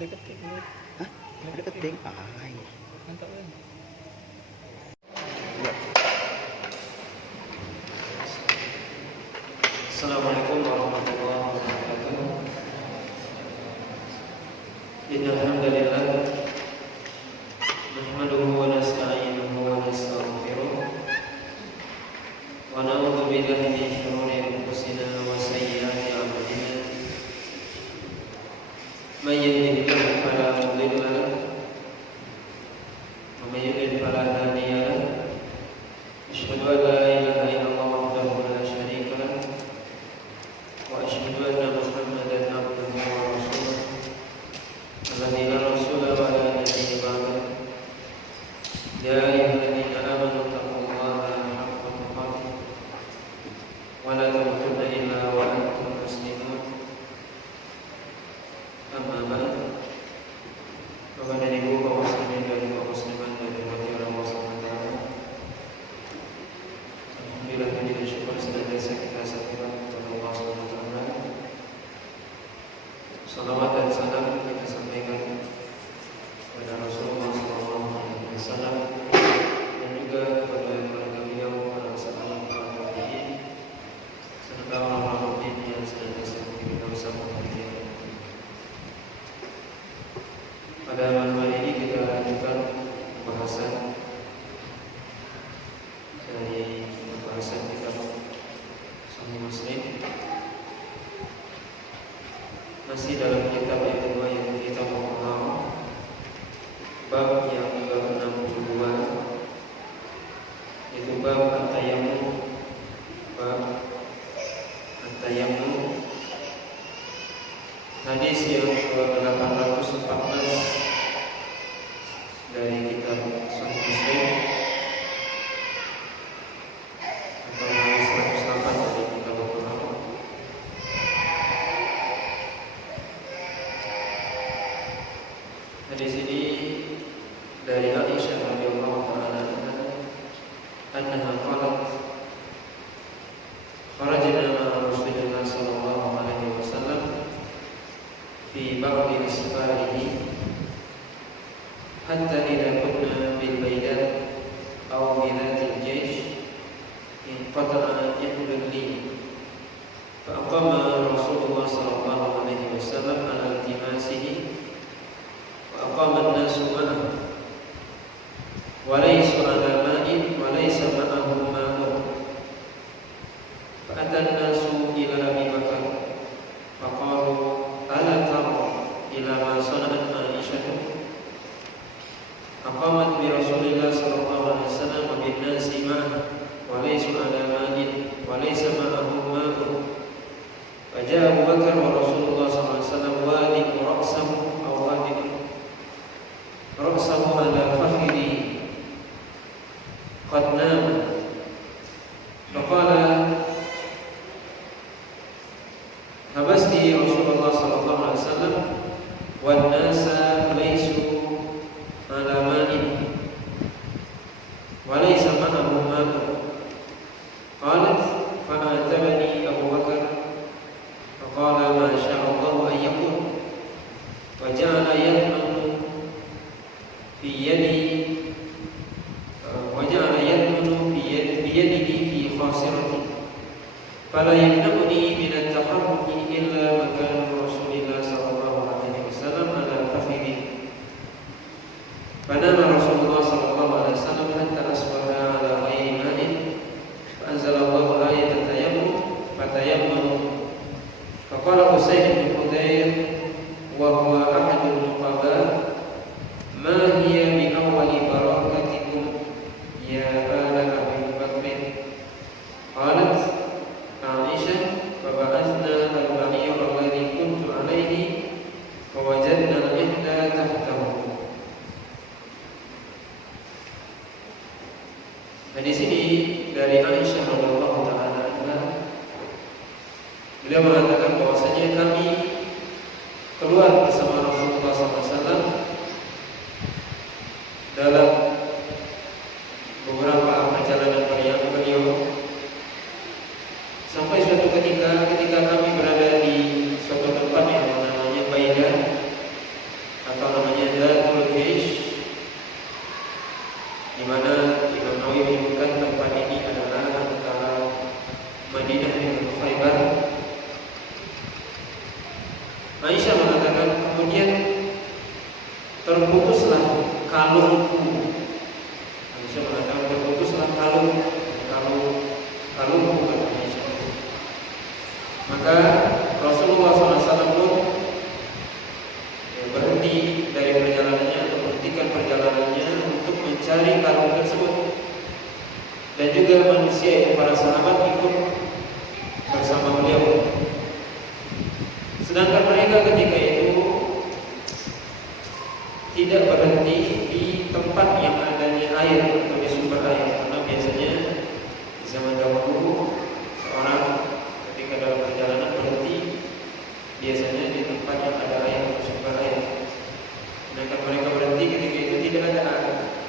Ketik. Hah? Ada keting? Ay. Mantap kan? Assalamualaikum warahmatullahi wabarakatuh. Innal hamdalillah nahmaduhu wa nasta'inuhu wa nastaghfiruh wa na'udzu billahi min shururi anfusina wa sayyiati a'malina. May yahdihillahu fala mudilla lahu wa may yudlil fala hadiya lahu. Asyhadu an la ilaha illallah wahdahu la syarika lahu wa asyhadu anna Muhammadan abduhu wa rasuluh alladzi la rasula wa la nabiyya ba'dahu. Ya ayyuhalladzina amanu taqullaha haqqa tuqatih wa la tamutunna illa wa antum muslimun. Amma ba'd. Bapak dan Ibu kaum muslimin dan kaum muslimat yang dirahmati Allah Subhanahu wa taala. Alhamdulillah, puji dan syukur senantiasa kita sampaikan kepada Allah Subhanahu wa taala. Salawat dan salam kita sampaikan kepada Rasulullah sallallahu alaihi wasallam dan juga kepada keluarga beliau, para sahabat, para tabi'in serta orang-orang mukmin yang senantiasa kita bersama dia. Pada malam hari ini kita lanjutkan pembahasan dari pembahasan kitab Sahih Muslim. Masih dalam kitab yang kedua, yang kita mau bab yang ke-62, yaitu bab at-tayammum. Bab at-tayammum, hadis yang ke-814 dari kitab Sahih Muslim, atau hadis 108 dari kitab Al-Quran. Hadis ini dari Aisyah radhiyallahu ta'ala anha qalat kharajna ma'a Rasulillah sallallahu alaihi wasallam fi ba'di asfarihi hatta idza kunna bil baidat aw bi dhatil jaysh inqata'a ihdul li fa aqama Rasulullah sallallahu alaihi wasallam ala iltimasihi wa aqama an-nasu ma'ahu wa laysa ala ma'in wa laysa ma'ahu ma'un fa ata an-nasu ila Abi Bakar fa qalu ala tara ila ma sana'at Aisyah. Aqamat bi Rasulillah sallallahu alaihi wasallam wa bin nasi ma'ahu wa laysa ala ma'in wa laysa ma'ahu ma'un. Fa ja'a Abu Bakar wa Rasulullah sallallahu alaihi wasallam wadi ra'sahu aw wadi ra'sahu ala fakhri qad nam. Faqala habasti Rasulullah sallallahu alaihi wasallam wan nasa laysu ala ma'in wa laysa ma'ahu ma'un. Qalat fa'atabani Abu Bakar faqala ma syaa Allah an yakun wa ja'ala yadmanu fi yadi wa ja'ala yadmanu fi yadihi fi khasirati fala yamna'uni min at-taharruki illa makan Rasulillah sallallahu alaihi wasallam ala fakhidhi. Fanama Rasulullah sallallahu alaihi wasallam hatta asbaha ala ghairi ma'in fa anzalallahu ayat at-tayammum fatayammamu. Faqala Usayd bin Hudayr wa huwa ahadul nuqaba ma hiya bi awwali barakatikum ya ala Abi Bakr. Qalat Aisyah faba'athna al-ba'ir alladhi kuntu alayhi fawajadna al-ihda tahtahu. Hadis ini dari Aisyah radhiyallahu ta'ala anha. Beliau mengatakan bahwasanya kami keluar bersama Rasulullah SAW dalam beberapa perjalanan beliau sampai suatu ketika kami berada di suatu tempat yang namanya Baidah. atau namanya Zatul Hish, di mana Imam Nawawi menyebutkan tempat ini adalah antara Madinah dengan Khaybar. Aisyah mengatakan, kemudian terputuslah kalungku. Aisyah mengatakan terputuslah kalungku kata Aisyah. Maka Rasulullah SAW pun berhenti dari perjalanannya atau menghentikan perjalanannya untuk mencari kalung tersebut, dan juga manusia yang para sahabat ikut bersama beliau. Sedangkan mereka ketika itu tidak berhenti di tempat yang adanya air atau di sumber air, karena biasanya di zaman dahulu seorang ketika dalam perjalanan berhenti biasanya di tempat yang ada air atau sumber air. Sedangkan mereka berhenti ketika itu tidak ada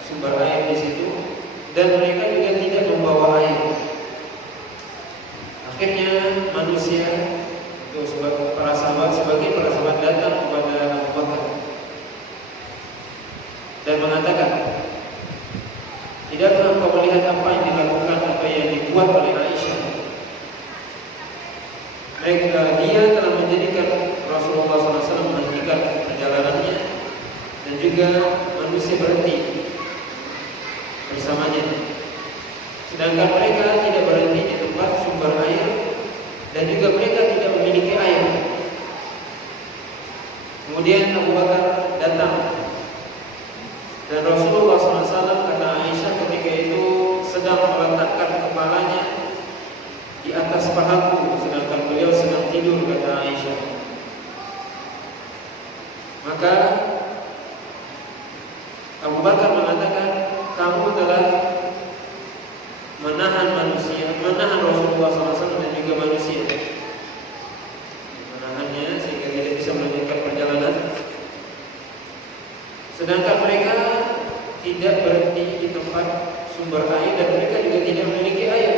sumber air di situ, dan mereka juga tidak membawa air. Akhirnya manusia itu sebagai para sahabat datang kepada Abu Bakar dan mengatakan, tidakkah engkau melihat apa yang dilakukan, apa yang dibuat oleh Aisyah? Dia telah menjadikan Rasulullah SAW menghentikan perjalanannya, dan juga manusia berhenti bersamanya. Sedangkan mereka tidak berhenti di tempat sumber air, dan juga mereka tidak memiliki air. Kemudian Abu Bakar datang, dan Rasulullah SAW, kata Aisyah, ketika itu sedang meletakkan kepalanya di atas pahaku, sedangkan beliau sedang tidur, kata Aisyah. Maka Abu Bakar mengatakan, kamu telah menahan Rasulullah SAW dan juga manusia, menahannya sehingga tidak bisa melanjutkan perjalanan. Sedangkan mereka tidak berhenti di tempat sumber air, dan mereka juga tidak memiliki air.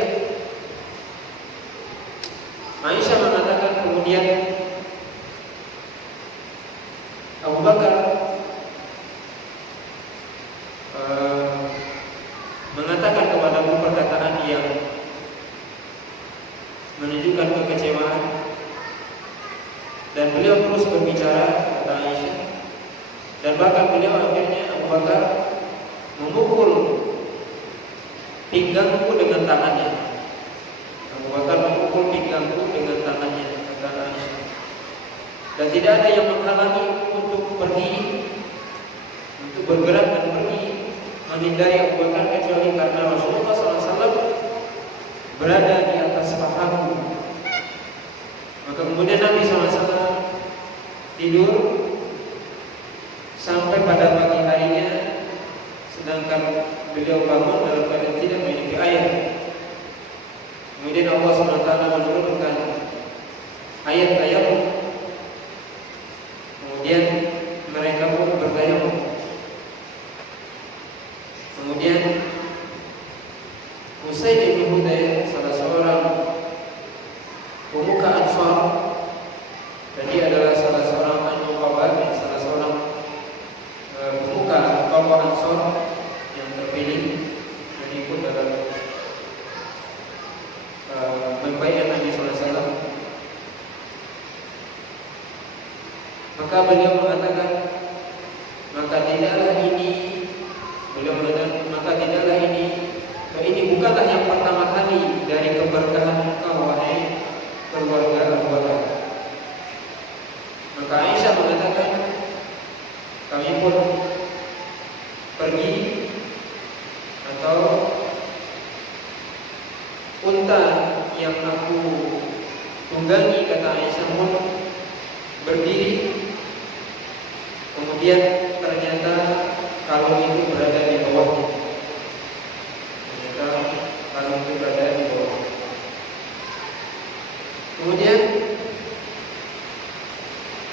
Aisyah mengatakan, kemudian Abu Bakar mengatakan kepadaku perkataan yang menunjukkan kekecewaan, dan beliau terus berbicara, kata Aisyah, dan bahkan beliau akhirnya Abu Bakar memukul pinggangku dengan tangannya. Abu Bakar memukul pinggangku dengan tangannya, kata Aisyah. Dan tidak ada yang menghalangi untuk pergi, untuk bergerak dan pergi menghindari Abu Bakar, kecuali karena Rasulullah SAW berada di atas pahaku. Maka kemudian Nabi SAW tidur sampai pada pagi harinya, sedangkan beliau bangun dalam keadaan tidak memiliki air. Kemudian Allah SWT menurunkan ayat-ayat, kemudian mereka pun bertayamum. Kemudian Usaid bin Hudayr, salah seorang pemuka Ansar, dan dia adalah salah seorang an-Nuqaba, salah seorang pemuka tokoh Ansar yang terpilih dan ikut dalam membaiat Nabi SAW. Maka beliau mengatakan, ini bukanlah yang pertama kali dari keberkahan engkau, wahai keluarga Abu Bakar. Maka Aisyah mengatakan, kami pun pergi, atau unta yang aku tunggangi, kata Aisyah, pun berdiri. Kemudian ternyata kalung itu berada di bawahnya. Kalung itu berada di bawah. Kemudian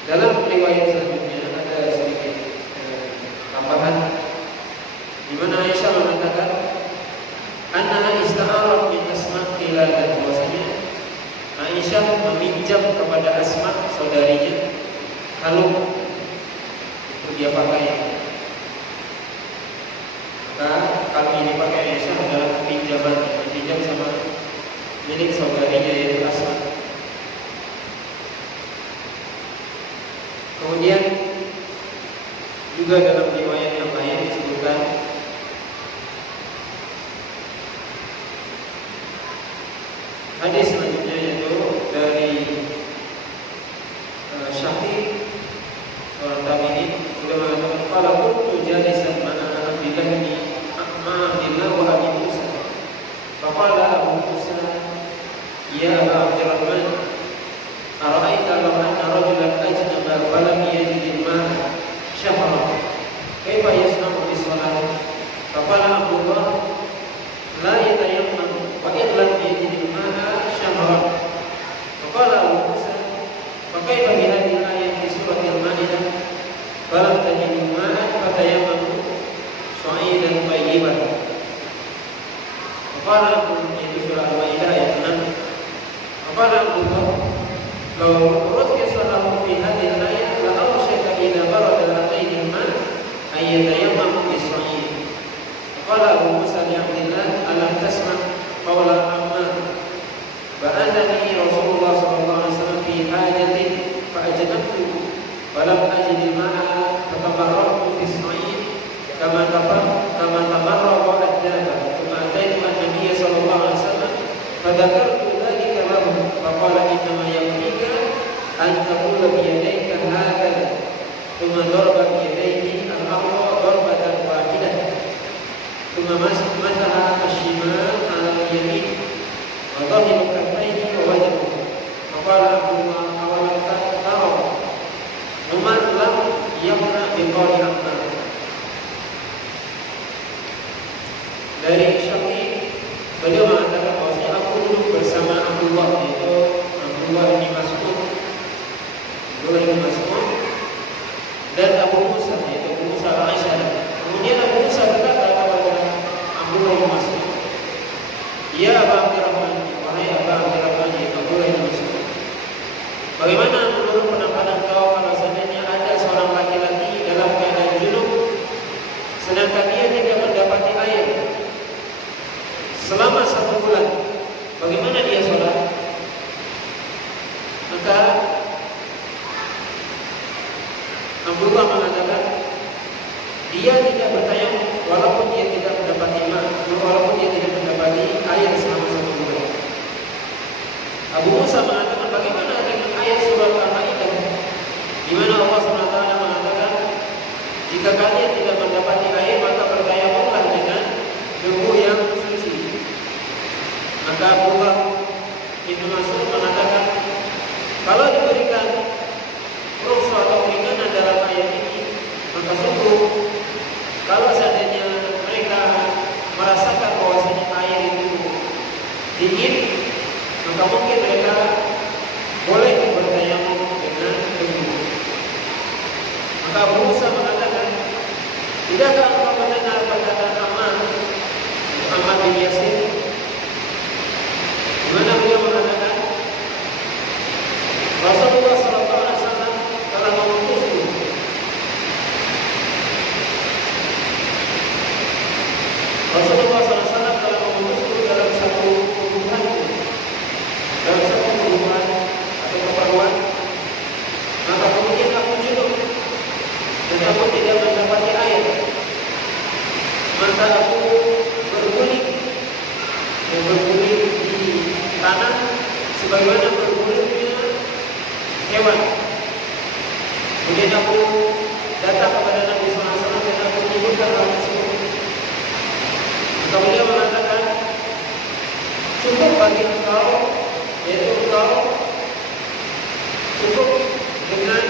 dalam riwayat selanjutnya ada sedikit tambahan, di mana Aisyah mengatakan, anna ista'arat min Asma qiladan, bahwasanya Aisyah meminjam kepada Asma saudarinya kalung untuk dia pakai. Maka kalung yang dipakai Aisyah adalah pinjaman, pinjam sama milik saudarinya yaitu Asma. Kemudian juga dalam riwayat yang lain disebutkan hadis selanjutnya yaitu dari Syafi'i seorang tabi'in beliau mengatakan qala kuntu jalisan ma'a Abdillah wa Abi Musa faqala Abu Musa ya Aba Abdurrahman ara'aita law anna rajulan ajnaba falam yajid al-ma'a syahra kaifa yasna'u bis-shalah faqala Abdullah la yatayammam wa in lam yajid al-ma'a syahra faqala Abu Musa fakaifa bi hadhihi al-ayat fi surati al-Maidah falam tajidu ma'an fatayammamu sa'idan tayyiban faqala yaitu surah al-Maidah ayat 6 faqala Abdullah law rutiya salahu fi hadhihi al-ayat la awshaka ila barada al-ataini ma ayyatayammamu bis-sa'id faqala Abu Musa li Abdillah alam tasma' qawla Ammar ba'athani Rasulullah sallallahu alaihi wasallam fi hajatin fa'ajnabtu walam ajid al-ma'a fatamarraqtu fi as-sa'id kama tamarraqa ad-daba thumma ataitu an-nabiy sallallahu alaihi wasallam fadzakartu dhalika lahu faqala innama yakfika an taqula bi yadayka hakadha thumma daraba bi yadayhi al-ardha darbatan wahidah thumma masaha ash-shimal 'ala al-yamin wa dhahiru kaffayhi wa wajhahu faqala Abdullah awalam tara Umar lam yamna biqali Ammar. Dari Syafi'i beliau mengatakan bahwasanya aku duduk bersama Abdullah yaitu Abdullah bin Mas'ud dan Abu Musa yaitu Abu Musa al-Asy'ari. Kemudian Abu Musa berkata kepada Abdullah bin Mas'ud, "Ya Aba Abdurrahman, wahai Aba Abdurrahman yaitu Abdullah bin Mas'ud. Bagaimana menurut pendapat kau kalau seandainya ada seorang laki-laki dalam keadaan junub sedangkan dia tidak mendapati air selama 1 bulan, bagaimana dia sholat?" Maka Abdullah mengatakan dia tidak bertayamum walaupun dia tidak mendapati air selama 1 bulan. Abu Musa mengatakan bagaimana dengan ayat surat Al-Maidah di mana Allah SWT mengatakan jika kalian tidak mendapati air maka bertayamumlah dengan debu yang suci. Maka Abdullah bin Mas'ud mengatakan kalau diberikan rukhsah atau keringanan dalam ayat ini maka sungguh kalau seandainya mereka merasakan bahwasanya air itu dingin maka mungkin mereka boleh bertayamum dengan debu. Maka Abu Musa mengatakan, tidakkah engkau mendengar perkataan Ammar bin Yasir, di mana beliau mengatakan Rasulullah SAW telah mengutusku dalam satu kebutuhan atau keperluan, maka kemudian aku junub dan aku tidak mendapati air, maka aku berguling di tanah sebagaimana bergulingnya hewan. Kemudian aku datang kepada Nabi SAW dan aku menyebutkan hal tersebut. Maka beliau mengatakan cukup bagi engkau, yaitu engkau cukup dengan,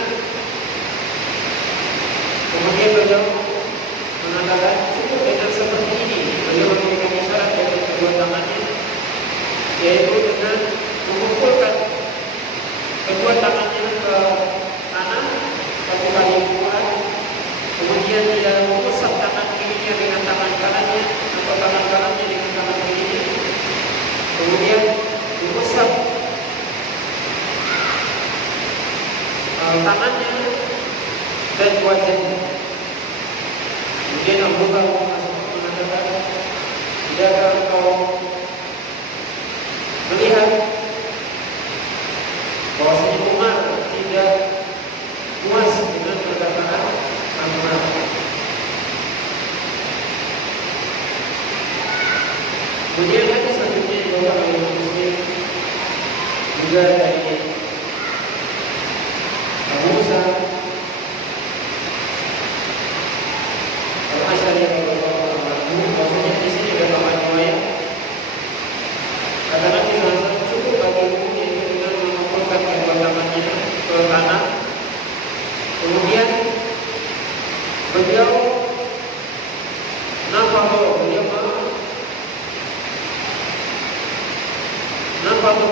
kemudian beliau mengatakan cukup dengan seperti ini. Beliau memberikan isyarat dengan kedua tangannya, yaitu dengan mengumpulkan kedua tangannya ke tanah 1 kali kuat, kemudian dia mengusap tangan kirinya dengan tangan kanannya atau tangan kanannya dengan tangan kirinya, kemudian mengusap tangannya dan wajahnya. juga dari Abu Musa Al-Asy'ari radhiyallahu anhu, bahwasanya di sini ada tambahan riwayat kata Nabi SAW, cukup bagimu yaitu dengan mengumpulkan kedua tangannya ke tanah, kemudian beliau nampaknya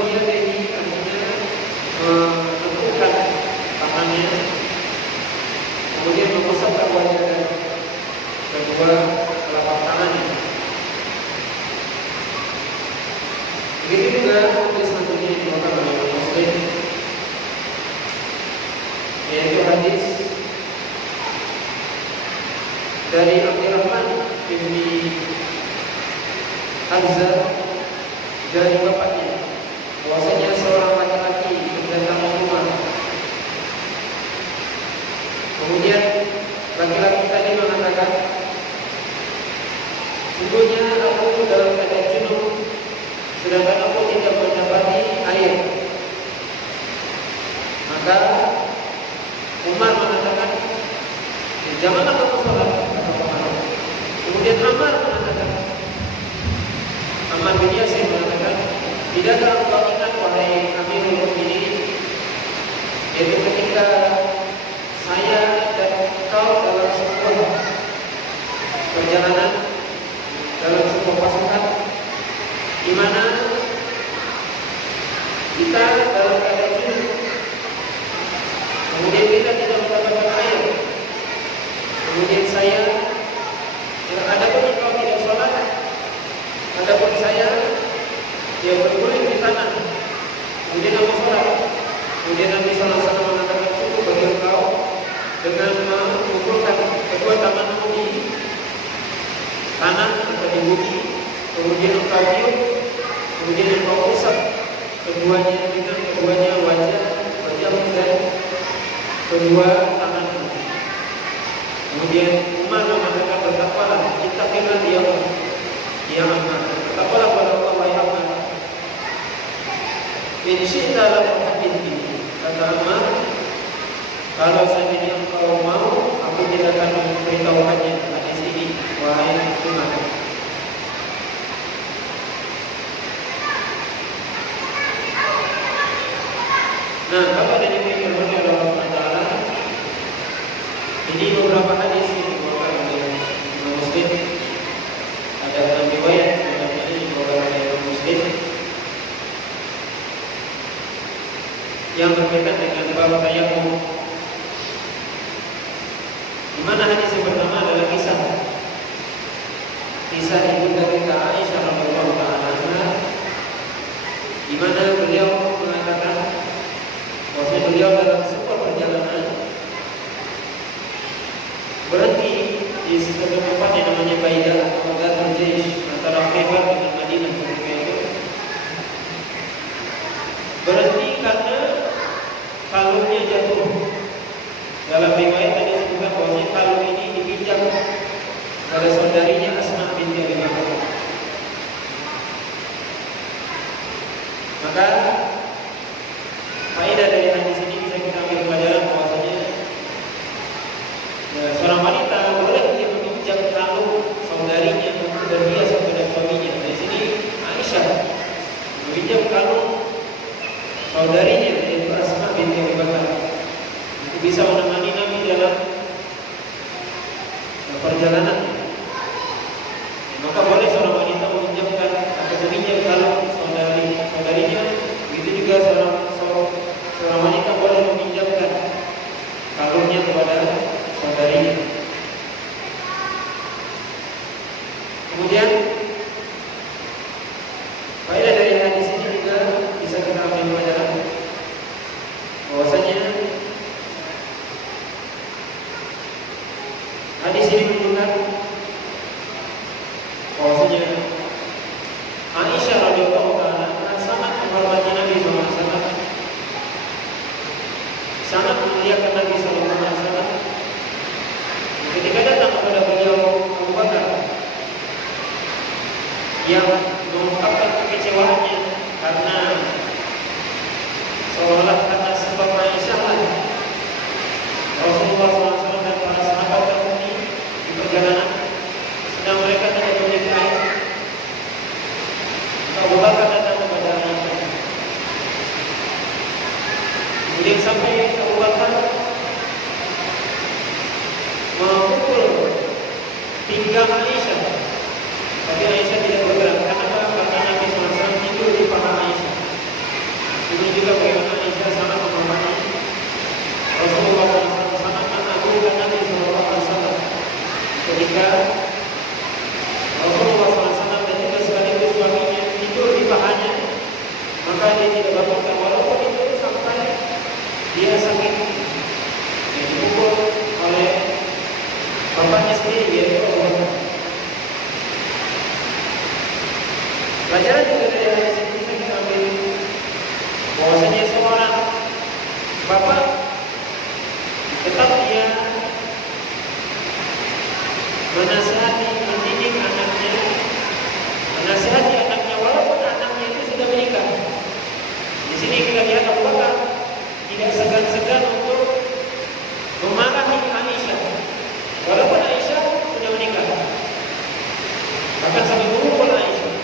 dia dari artinya menentukan tangannya, kemudian mengusapkan wajah dan kedua telapak tangannya. Begitu juga hadis selanjutnya yang dibawakan oleh Muslim, yaitu hadis dari Abdurrahman bin Hamzah dari bapaknya, bahwasanya seorang laki-laki mendatangi rumah. Kemudian laki-laki tadi mengatakan, sungguhnya aku dalam keadaan junub, sedangkan aku tidak mendapati air. Maka Umar mengatakan, janganlah kamu sholat. Kemudian Ammar mengatakan, Ammar bin Yasir mengatakan, tidakkah engkau ingat wahai Amirul Mukminin, yaitu ketika saya dan engkau dalam sebuah perjalanan, dalam sebuah pasukan, di mana kita dalam keadaan junub, kemudian kita tidak mendapatkan air, kemudian saya, adapun engkau tidak sholat, adapun saya dia berguling di tanah, kemudian aku sholat. Kemudian Nabi SAW mengatakan, cukup bagi engkau dengan mengumpulkan kedua tanganmu di tanah atau di bumi, kemudian engkau tiup, kemudian engkau usap keduanya dengan keduanya wajah dan kedua tanganmu. Kemudian Umar mengatakan, bertakwalah, ittaqillah ya Ammar, bertakwalah pada Allah wahai Ammar. In syi'ta la tuhaddithni, kata Ammar, kalau seandainya engkau mau, aku tidak akan memberitahukannya hadis ini, wahai Umar. Nah, kalau ada yang firman oleh Allah SWT, ini beberapa hadis yang dibawakan oleh Imam Muslim. Ada 6 riwayat sebenarnya yang dibawakan oleh Imam Muslim yang berkaitan dengan bab tayammum. Di mana hadis yang pertama adalah kisah ibunda kita Aisyah radhiyallahu taala anha, di mana beliau mengatakan bahwa beliau dalam sebuah perjalanan berhenti di sesuatu tempat yang namanya Baidah atau Ghadir Jaish, antara Khaybar dengan Madinah ketika itu. Berhenti karena kalungnya jatuh. Dalam riwayat tadi disebutkan bahwa kalung ini dipinjam oleh saudarinya Asma binti Abi Bakar. Maka faedah dari hadis ini bisa kita ambil pelajaran bahwasanya seorang wanita boleh dia meminjam kalung saudarinya untuk berhias kepada suaminya. Di sini Aisyah meminjam kalung saudarinya yaitu Asma binti Abi Bakar untuk bisa menemani Nabi dalam perjalanan. Maka boleh seorang wanita meminjamkan atau meminjam kalung saudarinya. Begitu juga seorang wanita boleh meminjamkan kalungnya kepada saudarinya. Kemudian faedah dari hadis ini juga bisa kita ambil pelajaran bahwasanya hadis ini menunjukkan bahwasanya Aisyah radhiyallahu taala sangat menghormati Nabi SAW, sangat memuliakan Nabi SAW. Ketika datang kepada beliau Abu Bakar yang mengungkapkan kekecewaannya karena pinggang Aisyah. Tapi Aisyah tidak bergerak. Kenapa? Karena Nabi SAW tidur di paha Aisyah. Ini juga bagaimana Aisyah sangat menghormati Rasulullah SAW, sangat mengagungkan Nabi SAW. Ketika Rasulullah SAW dan juga sekaligus suaminya tidur di pahanya, maka dia tidak bangunkan walaupun itu sampai dia sakit, dia dipukul oleh bapaknya sendiri, yaitu Abu Bakar. Pelajaran juga dari hadis ini bisa kita ambil bahwasanya seorang bapak tetap dia menasihati, mendidik anaknya, menasihati anaknya walaupun anaknya itu sudah menikah. Di sini kita lihat Abu Bakar tidak segan-segan untuk memarahi Aisyah walaupun Aisyah sudah menikah, bahkan sampai memukul Aisyah.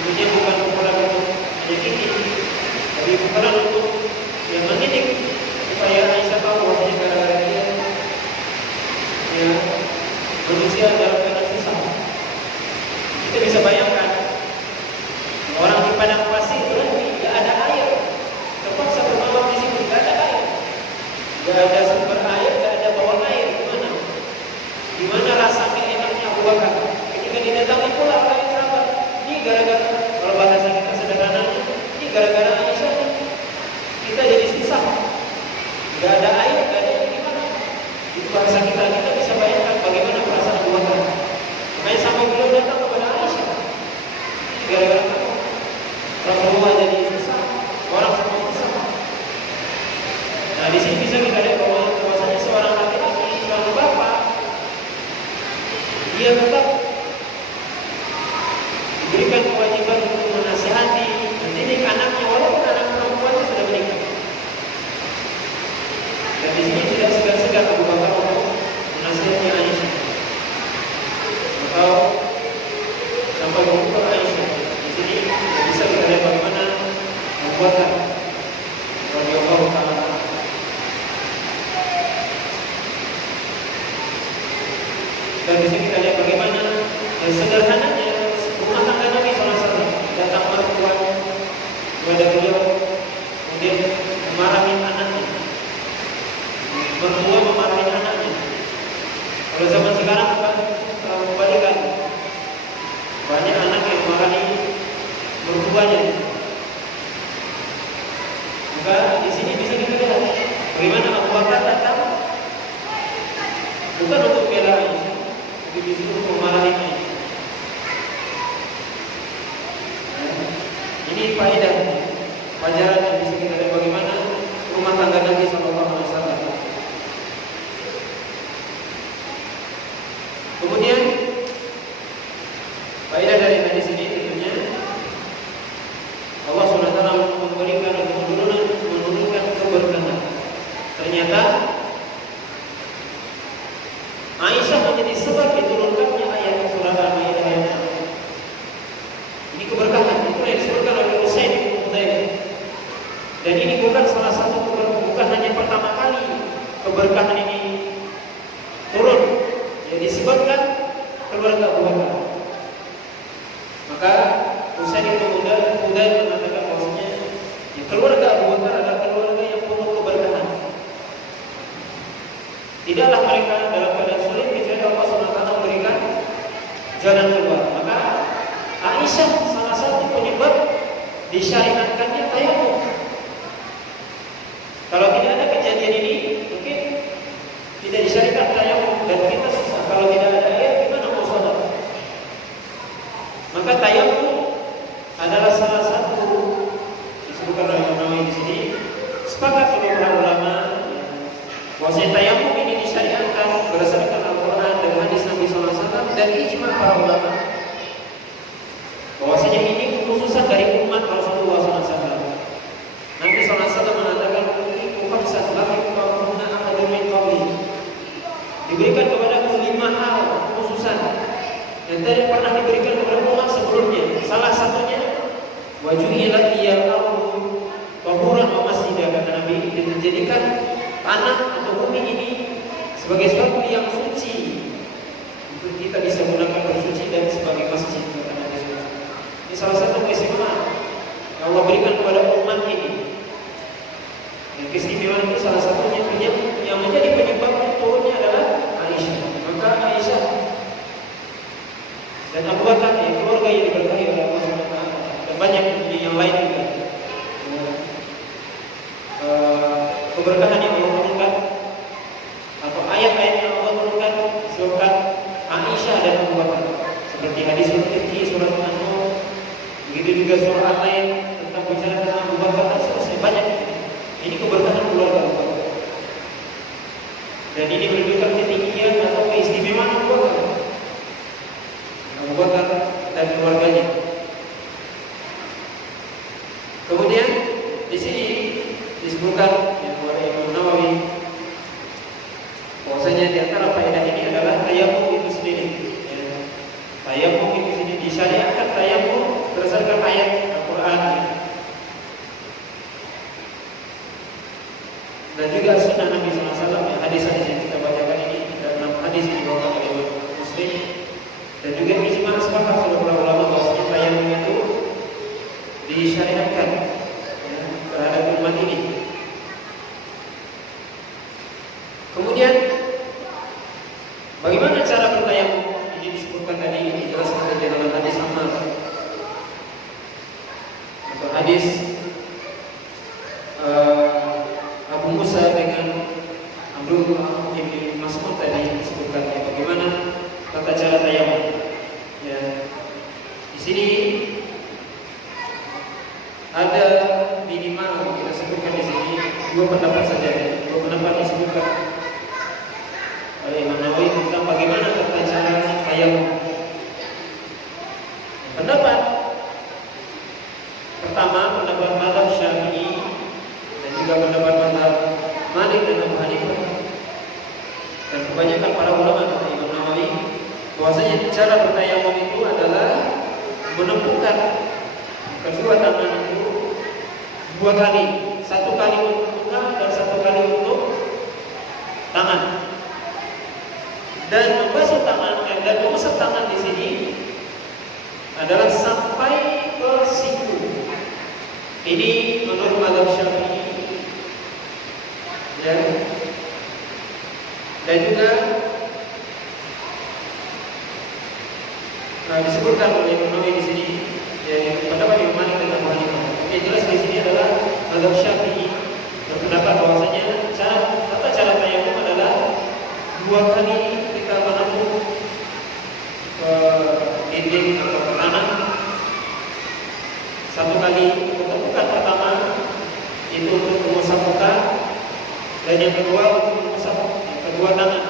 Kemudian bukan pukulan untuk menyakiti, tapi pukulan untuk yang mendidik supaya Aisyah tahu bahwasanya gara-gara dia ya manusia dalam keadaan susah. Kita bisa bayangkan orang di padang pasir berarti tidak ada air, terpaksa bermalam di situ, tidak ada air, tidak ada sumber air, tidak ada bawah air. Gimana rasanya enaknya Abu Bakar ketika didatangi pula oleh sahabat. Ini gara-gara, kalau bahasa kita sederhananya, ini gara-gara Aisyah kita jadi susah, tidak ada air, tidak ada ini gimana? Itu bahasa kita bisa bayangkan bagaimana perasaan Abu Bakar. Makanya sampai beliau datang kepada Aisyah, ini gara-gara kamu Rasulullah jadi susah, orang semua susah. Nah di sini bisa kita lihat bahwasanya seorang laki-laki, seorang bapak, dia tetap diberikan kewajiban untuk menasihati, mendidik anaknya walaupun anak perempuannya sudah menikah. Dan di sini tidak segan-segan Abu Bakar untuk menasihati Aisyah atau sampai memukul Aisyah. Di sini bisa kita lihat bagaimana Abu Bakar radhiyallahu ta'ala. Dan di sini kita lihat bagaimana sederhananya rumah tangga Nabi SAW. Datang perempuan kepada beliau, kemudian memarahi anaknya, mertua memarahi anaknya. Kalau zaman sekarang kebalikan, banyak anak yang memarahi mertuanya. Maka di sini bisa kita lihat bagaimana Abu Bakar datang bukan untuk membela Aisyah, tapi justru untuk memarahi Aisyah. Ini faedah, pelajaran yang bisa kita lihat bagaimana rumah tangga Nabi SAW. Kemudian faedah dari hadis ini tentunya Allah SWT memberikan atau menurunkan keberkahan. Ternyata Aisyah menjadi sebab diturunkannya ayat surah Al-Maidah ayat 6. Ini keberkahan, itu yang disebutkan oleh Usaid bin Hudayr. Dan ini bukan salah satu bukan hanya pertama kali keberkahan ini turun, yang disebabkan keluarga Abu Bakar. Maka Usaid bin Hudayr mengatakan bahwasanya keluarga Abu Bakar adalah keluarga yang penuh keberkahan. Tidaklah mereka dalam keadaan sulit kecuali Allah SWT memberikan jalan keluar. Maka Aisyah salah satu penyebab disyariatkannya tayamum. Kalau tidak ada kejadian ini, mungkin tidak disyariatkan tayamum dan kita susah. Kalau tidak ada air, gimana mau sholat? Maka tayamum adalah salah satu disebutkan oleh Nawawi di sini. Sepakat seluruh ulama bahwasanya tayamum ini disyariatkan berdasarkan Al-Quran dan hadis Nabi SAW dan ijma para ulama. Bahwasanya ini kekhususan dari umat Rasulullah SAW. Nabi SAW mengatakan diberikan kepada 5 hal kekhususan yang tidak pernah diberikan kepada umat sebelumnya. Salah satunya wajuhilat iyal ardu tahuran wa masjidah, kata Nabi, dan menjadikan tanah atau bumi ini sebagai suatu yang suci kita bisa gunakan bersuci dan sebagai masjid kata Nabi SAW. Ini salah satu keistimewaan yang Allah berikan kepada umat ini. Yang keistimewaan itu salah satunya yang menjadi penyebab turunnya adalah Aisyah. Maka Aisyah dan Abu Bakar yang keluarga yang diberkahi oleh Allah SWT dan banyak yang lain juga. Keberkahan yang Allah turunkan atau ayat-ayat yang Allah turunkan disebabkan Aisyah dan Abu Bakar, seperti hadis Al-Tifki, surat An-Nur, begitu juga surah lain tentang bicara tentang Abu Bakar dan seterusnya banyak. Ini keberkahan keluarga Abu Bakar. Dan ini menunjukkan ketinggian atau keistimewaan Abu Bakar. Abu Bakar dan keluarganya. Kemudian di sini disebutkan oleh Imam Nawawi bahwasanya di antara faedah ini adalah tayamum itu sendiri. Ya. Tayamum itu sendiri disyariatkan tayamum berdasarkan ayat Al-Qur'an. Dan juga sunnah Nabi SAW, yang hadis-hadis yang kita bacakan ini dalam hadis yang dibawakan oleh Muslim. Dan juga ijma' sepakat seluruh ulama bahwasanya tayamum itu disyariatkan ya, terhadap umat ini. Kemudian bagaimana cara bertayamum? Ini disebutkan tadi, dijelaskan di dalam hadis Ammar atau hadis Abu Musa dengan Abdullah bin Mas'ud tadi disebutkan ya, bagaimana tata cara tayamum. Ya. Di sini ada minimal kita sebutkan di sini dua pendapat saja. Dua pendapat disebutkan oleh Imam Nawawi tentang bagaimana tata cara tayamum. Pendapat pertama, pendapat mazhab Syafi'i dan juga pendapat mazhab Malik dan Abu Hanifah dan kebanyakan para ulama kata Imam Nawawi bahwasanya cara bertayamum itu adalah menempukkan kedua tangan itu dua kali, satu kali untuk muka dan satu kali untuk tangan. Dan membasuh tangan dan mengusap tangan di sini adalah sampai ke siku. Ini menurut mazhab Syafi'i. Dan juga disebutkan oleh Imam Nawawi di sini ya, pendapat Imam Malik dan Abu Hanifah. Yang jelas di sini adalah mazhab Syafi'i berpendapat bahwasanya tata cara tayamum adalah dua kali kita menembus ke dinding atau ke tanah. Satu kali tepukan pertama itu untuk mengusap muka, dan yang kedua untuk mengusap kedua tangan.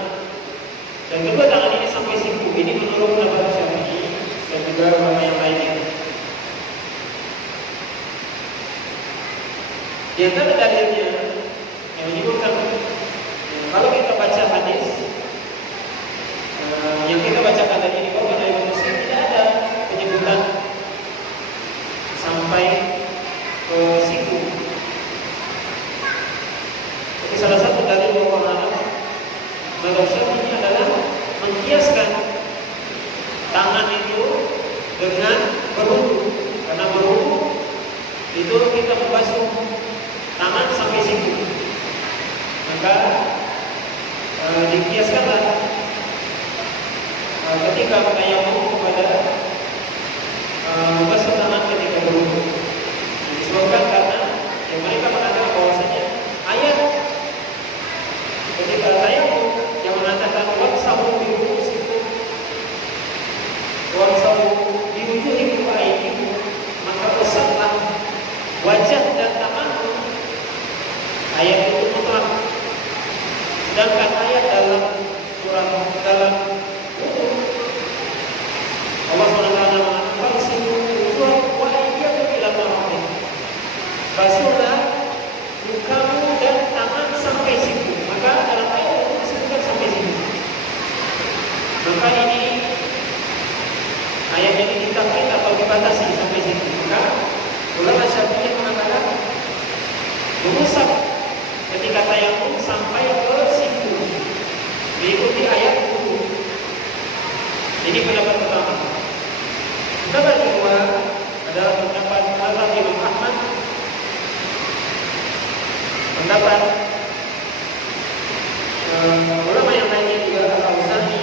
Dan kedua tangan ini sampai siku. Ini menurut pendapat Syafi'i dan juga ulama yang lainnya. Di antara dalilnya yang menyebutkan kalau kita baca hadis yang kita bacakan tadi di bawah dari Muslim, tidak ada penyebutan sampai ke siku. Jadi salah satu dalil bahwa mazhab Syafi'i adalah mengkiaskan tangan itu dengan berwudu, karena berwudu itu kita membasuh tangan sampai siku. Maka dikiaskanlah ketika tayamum kepada membasuh tangan ketika berwudu. Disebabkan karena yang mereka mengatakan bahwasanya ayat ketika tayamum yang mengatakan wamsahu bi ru'usikum wamsahu bi wujuhikum wa aydikum, maka usaplah wajah dan tanganmu, ayat itu mutlak. Sedangkan ayat dalam surah dalam Allah SWT mengatakan wamsahu wujuhakum wa aydikum ila marafiq, basuhlah mukamu dan tangan sampai siku. Maka dalam ayat itu disebutkan sampai siku. Maka ini ayat ini ditakwil atau dibatasi sampai siku. Maka ulama Syafi'i mengatakan mengusap ketika tayamum sampai ke siku, diikuti ayat wudu. Ini pendapat pertama. Pendapat kedua adalah pendapat mazhab Imam Ahmad. Pendapat ulama yang lainnya juga Al-Auza'i,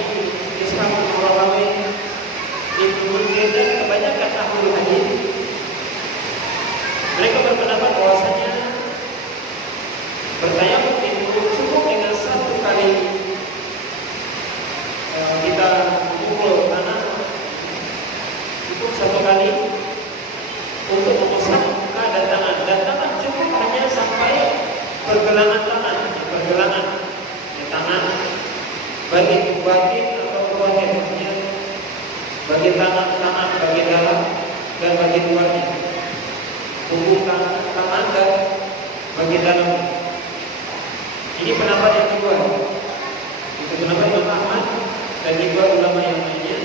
Ishaq bin Rahawayh, Ibnu Munzir dan kebanyakan ahli hadis. Mereka berpendapat bahwasanya bertayamum itu cukup dengan satu kali kita memukul tanah, cukup satu kali untuk mengusap muka dan tangan cukup hanya sampai pergelangan tangan, tangan bagi batin atau luarnya, maksudnya bagi tangan, bagi dalam dan bagi luarnya, punggung tangan dan bagi dalam. Ini pendapat yang kedua. Itu pendapat Imam Ahmad dan juga ulama yang lainnya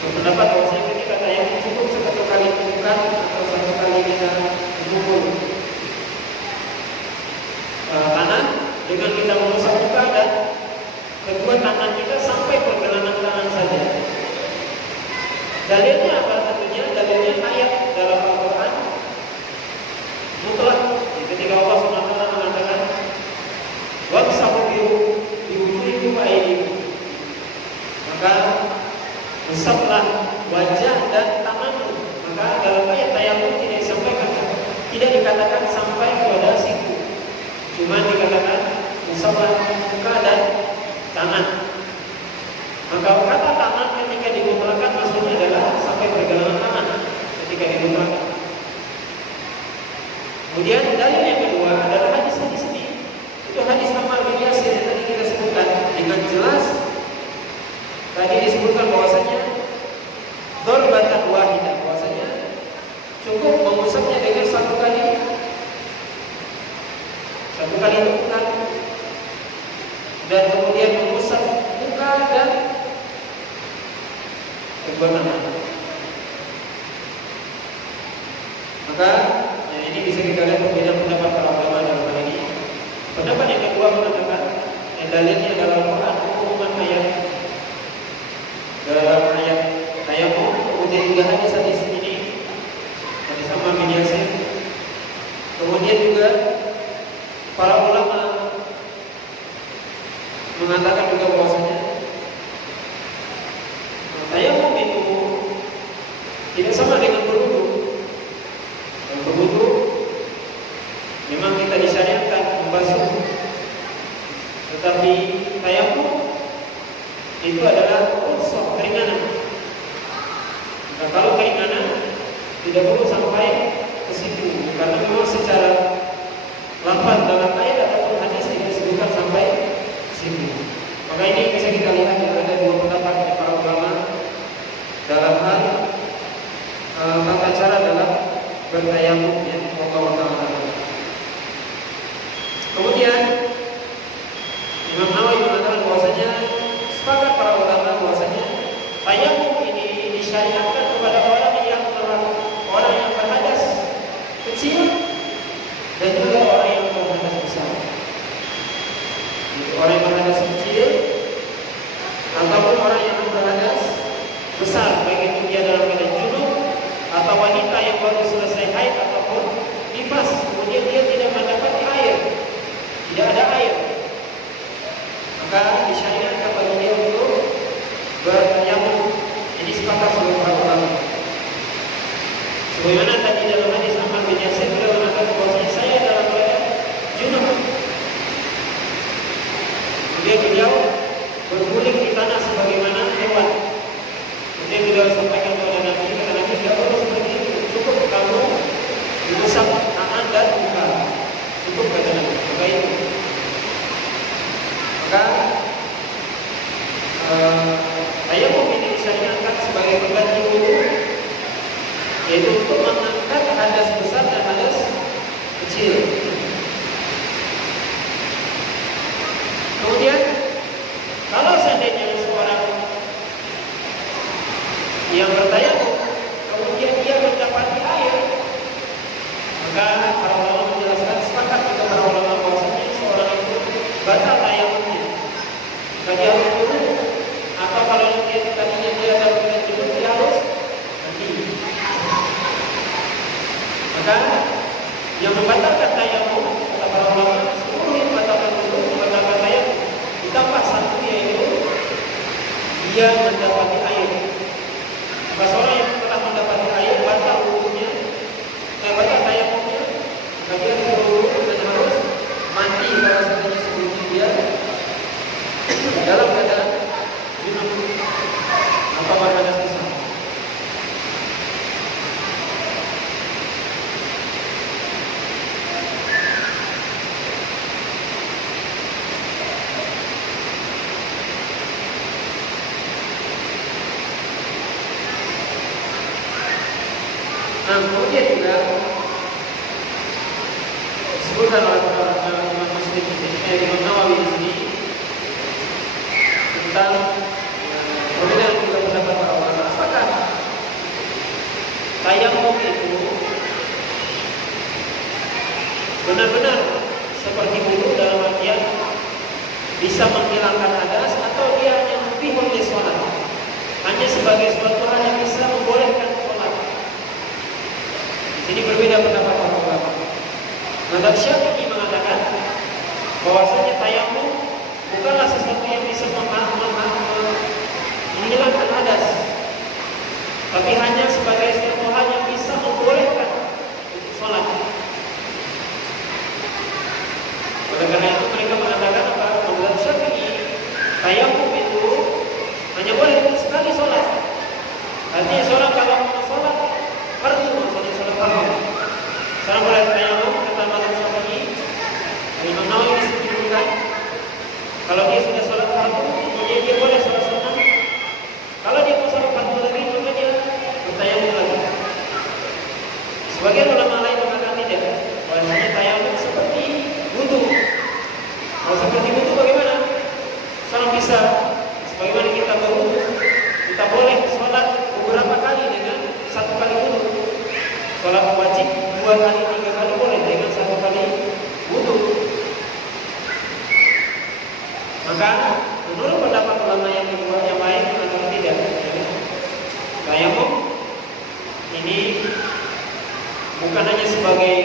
berpendapat bahwasanya ketika tayamum cukup satu kali bukan atau satu kali kita memukul tangan dengan kita mengusap muka dan kedua tangan kita sampai pergelangan tangan saja. Dalilnya apa? Tentunya dalilnya ayat dalam Al-Quran mutlak. Ketika Allah SWT mengatakan wamsahu biwujuhikum wa aydikum, maka usaplah wajah dan tanganmu. Maka dalam ayat tayamum tidak disampaikan, tidak dikatakan sampai kepada siku, cuma dikatakan usaplah muka dan tangan. Maka kata tangan ketika dimutlakan maksudnya adalah sampai pergelangan tangan ketika dimutlakan. Kemudian dalil yang kedua adalah hadis-hadis ini. Itu hadis Ammar bin Yasir yang tadi kita sebutkan dengan jelas. Tadi disebutkan bahwasanya darbatan wahidah, bahwasanya cukup mengusapnya dengan satu kali tukan dan kemudian mengusap muka dan kedua tangan. Maka ini bisa kita lihat perbedaan pendapat para ulama dalam hal ini. Pendapat yang kedua mengatakan dalilnya adalah Al-Quran, umuman ayat dalam ayat tayamum, kemudian juga hadis ini hadis Ammar bin Yasir. Kemudian juga para ulama mengatakan juga bahwasanya tayamum itu tidak sama dengan berwudu. Berwudu memang kita disyariatkan membasuh, tetapi tayamum itu adalah unsur keringanan. Nah, kalau keringanan tidak perlu sampai ke situ, karena memang secara lafaz dalam ayat ataupun hadis tidak disebutkan sampai ke situ. Maka ini bisa kita lihat ada dua pendapat dari para ulama dalam hal tata cara dalam bertayamum, ya, Allah Taala. Kemudian Imam Nawawi mengatakan bahwasanya sepakat para ulama bahwasanya tayamum ini disyariatkan kepada orang yang berhadas kecil dan juga orang yang berhadas besar. Orang yang berhadas kecil ataupun orang yang berhadas besar, baik itu dia dalam keadaan junub atau wanita yang baru selesai haid ataupun nifas, kemudian dia tidak mendapati air, tidak ada air, maka disyariatkan bagi dia untuk bertayamum. Jadi sepakat seluruh para ulama. Sebagaimana tadi dalam hadis Ammar bin Yasir beliau mengatakan bahwasanya saya dalam keadaan junub, kemudian beliau berguling di tanah sebagaimana hewan. Kemudian beliau sampaikan kepada Nabi, kata Nabi tidak perlu seperti itu, cukup kamu mengusap tangan dan muka, cukup kata Nabi. Maka itu, maka tayamum ini disyariatkan sebagai pengganti wudu, yaitu untuk mengangkat hadas besar dan hadas kecil. Kemudian kalau seandainya seorang yang bertayamum kemudian dia mendapati air, maka para ulama menjelaskan, sepakat juga para ulama bahwasanya seorang itu batal tayamumnya. Maka dia harus wudu, atau kalau dia tadinya dia dia mendapati air. Maka seorang yang telah mendapati air batal wudunya, batal tayamumnya, maka dia berwudu dan harus mandi kalau seandainya sebelumnya dia dalam keadaan junub atau berhadas besar. Nah, kemudian juga disebutkan oleh Imam Muslim di sini, Imam Nawawi di sini tentang perbedaan juga pendapat para ulama. Apakah tayamum itu benar-benar seperti wudu dalam artian bisa menghilangkan hadas, atau dia hanya mubihun li sholat, hanya sebagai suatu hal yang bisa membolehkan sholat? Di sini berbeda pendapat para ulama. Mazhab Syafi'i mengatakan bahwasanya tayamum bukanlah sesuatu yang bisa menghilangkan hadas, tapi hanya sebagai suatu hal yang bisa membolehkan untuk sholat. Oleh karena itu mereka mengatakan apa? Mazhab Syafi'i, tayamum itu hanya boleh sekali sholat. Artinya seorang kalau mau sholat fardu, maksudnya sholat fardu, seorang boleh tayamum. Kata mazhab Syafi'i, Imam Nawawi disebutkan kalau dia sudah sholat fardu, kemudian dia boleh sholat sunnah. Kalau dia mau sholat fardu lagi, maka dia bertayamum lagi. Sebagian ulama lain mengatakan tidak, bahwasanya tayamum seperti wudu. Kalau seperti wudu bagaimana? Seorang bisa, sebagaimana kita berwudu, kita boleh sholat beberapa kali dengan satu kali wudu. Sholat wajib 2 kali, 3 kali boleh dengan 1 kali wudu. Maka menurut pendapat ulama yang kedua yang lain mengatakan tidak. Tayamum ini bukan hanya sebagai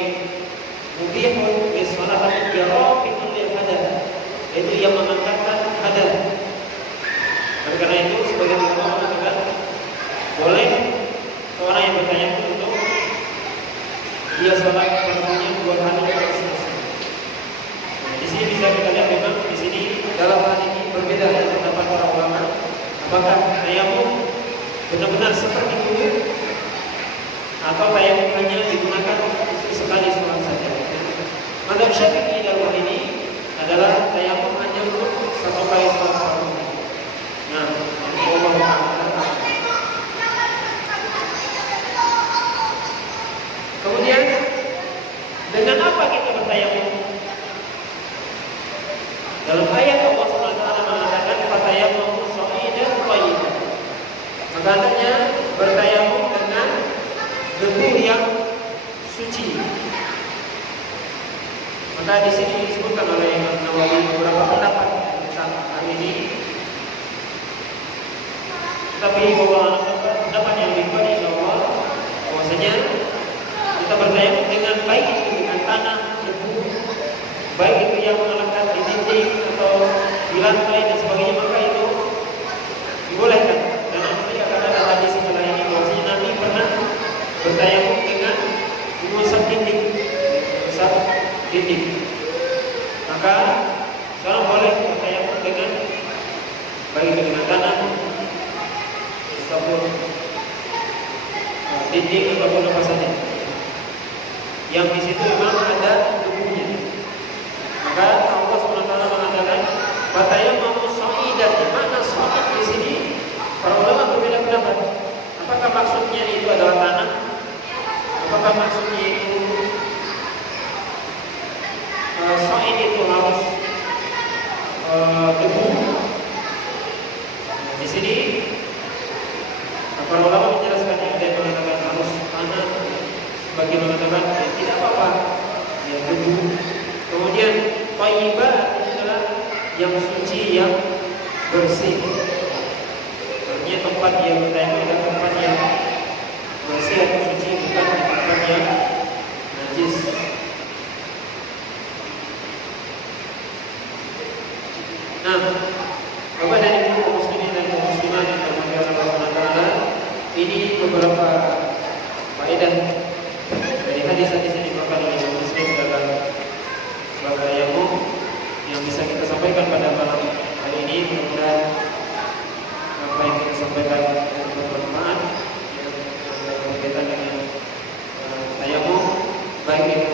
mubihun li sholat, tapi dia rafi'un lil hadas, itu yang mengangkatkan hadas. Oleh karena itu sebagian ulama mengatakan boleh orang yang bertayamum untuk dia sholat fardunya 2 kali selesai. Di sini bisa kita lihat memang di sini dalam hal ini berbeda dengan pendapat para ulama. Apakah tayamum benar-benar seperti itu, atau tayamum hanya digunakan untuk sekali sholat saja? Mazhab Syafi'i dalam hal ini adalah tayamum hanya untuk 1 kali sholat fardu. Nah, Allah Ta'ala. Kemudian dengan apa kita bertayamum? Dalam ayat Allah SWT mengatakan fatayammamu sha'idan thayyiban. Maka artinya bertayamum dengan debu yang suci. Maka di sini disebutkan oleh Imam Nawawi beberapa pendapat tentang hal ini. Tapi bahwa pendapat yang lebih kuat insyaallah bahwasanya kita bertayamum dengan baik itu dengan tanah, debu, baik itu yang melekat di dinding atau di lantai dan sebagainya, maka itu dibolehkan. Dan nanti akan ada hadis setelah ini bahwasanya Nabi pernah bertayamum dengan mengusap dinding, Maka seorang boleh bertayamum dengan baik itu dengan tanah ataupun dinding ataupun apa saja yang di situ memang ada debunya. Maka Allah SWT mengatakan fatayammamu sha'idan. Makna sha'id di sini para ulama berbeda pendapat. Apakah maksudnya itu adalah tanah? Apakah maksudnya itu sha'id itu harus debu? Di sini para ulama menjelaskan ada yang mengatakan harus tanah, bagi mengatakan tidak apa-apa ya debu. Kemudian thayyibah adalah yang suci, yang bersih. Artinya tempat yang bertayamum adalah tempat yang bersih atau suci, bukan tempat yang najis. Nah, Bapak dan Ibu muslimin dan muslimat bisa kita sampaikan pada malam hari ini. Mudah-mudahan apa yang kita sampaikan bermanfaat berkaitan dengan tayamum, baik itu